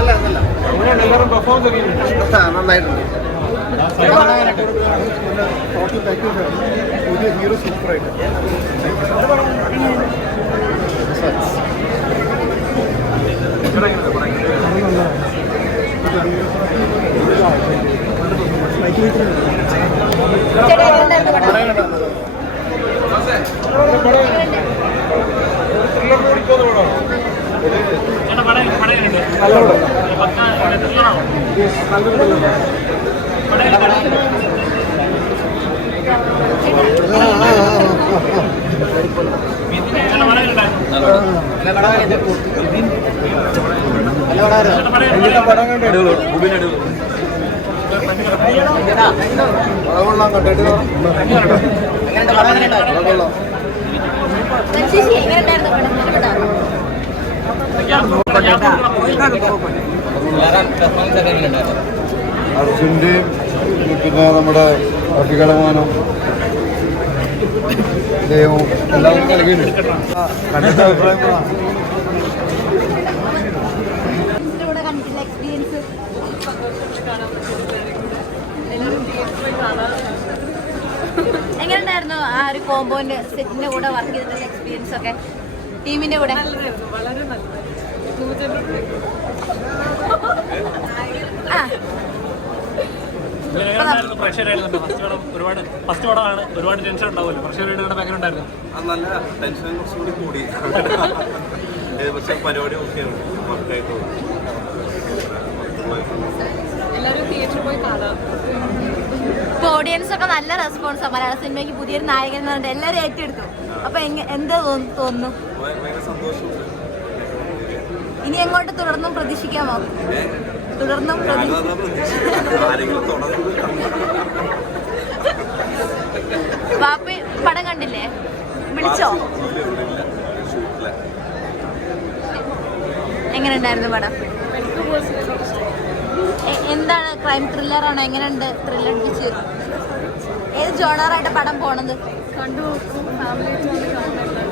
എല്ലാവരും പെർഫോമൻസ് ഒക്കെ നന്നായിട്ടുണ്ട്. പുതിയ ഹീറോ സൂപ്പറായിട്ട് അർജുൻ്റെയും പിന്നെ നമ്മുടെ അഭികളമാനം ദൈവവും എല്ലാവരും നൽകിയിട്ടുണ്ട്. കണ്ടിട്ട് അഭിപ്രായങ്ങളാണ്. എങ്ങനെയുണ്ടായിരുന്നു ആ ഒരു കോമ്പോന്റെ സെറ്റിന്റെ കൂടെ വർക്ക് ചെയ്തിട്ടുള്ള എക്സ്പീരിയൻസ് ഒക്കെ ടീമിന്റെ കൂടെ? വളരെ ഒരുപാട് ഫസ്റ്റ് പടമാണ്, ഒരുപാട് ടെൻഷൻ ഉണ്ടാവുമല്ലോ. പ്രഷറുടെ ഭയങ്കര ഉണ്ടായിരുന്നു. നല്ല ടെൻഷൻ കുറച്ചുകൂടി കൂടി. പക്ഷെ പരിപാടി ഓക്കെയാണ്, വർക്കായിട്ട് എല്ലാവരും തിയേറ്ററിൽ പോയി കാണാം. ഇപ്പൊ ഓഡിയൻസ് ഒക്കെ നല്ല റെസ്പോൺസാണ്. മലയാള സിനിമയ്ക്ക് പുതിയൊരു നായകൻ എന്ന് പറഞ്ഞിട്ട് എല്ലാവരും ഏറ്റെടുത്തു. അപ്പൊ എന്താ തോന്നുന്നു? ഇനി എങ്ങോട്ട് തുടർന്നും പ്രതീക്ഷിക്കാമോ? തുടർന്നും വാപ്പി പടം കണ്ടില്ലേ? വിളിച്ചോ? എങ്ങനെ ഉണ്ടായിരുന്നു പടം? എന്താണ്, ക്രൈം ത്രില്ലറാണോ? എങ്ങനെയുണ്ട്? ത്രില്ലർ ഏത് ജോണറായിട്ട് പടം പോണത്? കണ്ടു നോക്കും, ഫാമിലി ആയിട്ട് കാണുന്നില്ല.